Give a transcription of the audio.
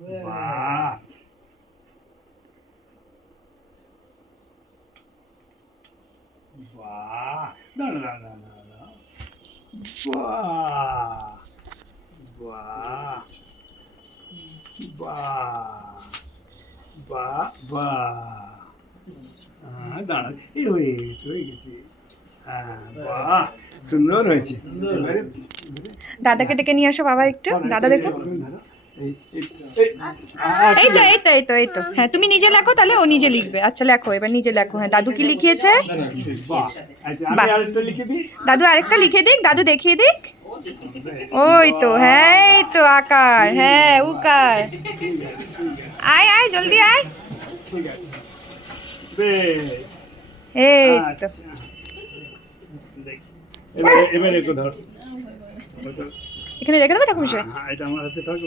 বাহ, বাহ, দাঁড়া দাঁড়া দাঁড়া দাঁড়া, বাহ, বাহ, বাহ, বাহ, বাহ, দাঁড়া, এই হয়ে গেছে। হ্যাঁ, বাহ, সুন্দর হয়েছে। এবারে দাদাকে ডেকে নিয়ে আসো বাবা একটু, দাদা দেখুন। এই, এই, এই তো এই তো এই তো এই তো, হ্যাঁ তুমি নিজে লেখো, তাহলে ও নিজে লিখবে। আচ্ছা লেখো, এবার নিজে লেখো। হ্যাঁ, দাদু কি লিখিয়েছে? বাহ, আচ্ছা আমি বাহ। আরেকটা লিখে দিই। দাদু আরেকটা লিখে দিক, দাদু দেখিয়ে দিক। ওই তো, হ্যাঁ এই তো আকার, হ্যাঁ উকার। ঠিক আছে, ঠিক আছে, আয় আয় জলদি আয়। ঠিক আছে, বেশ, এই তো, আচ্ছা, দেখি এবারে একটু ধর। এখানে রেখে দেবে ঠাকুর মশাই। হ্যাঁ, এটা আমার হাতে থাকুক।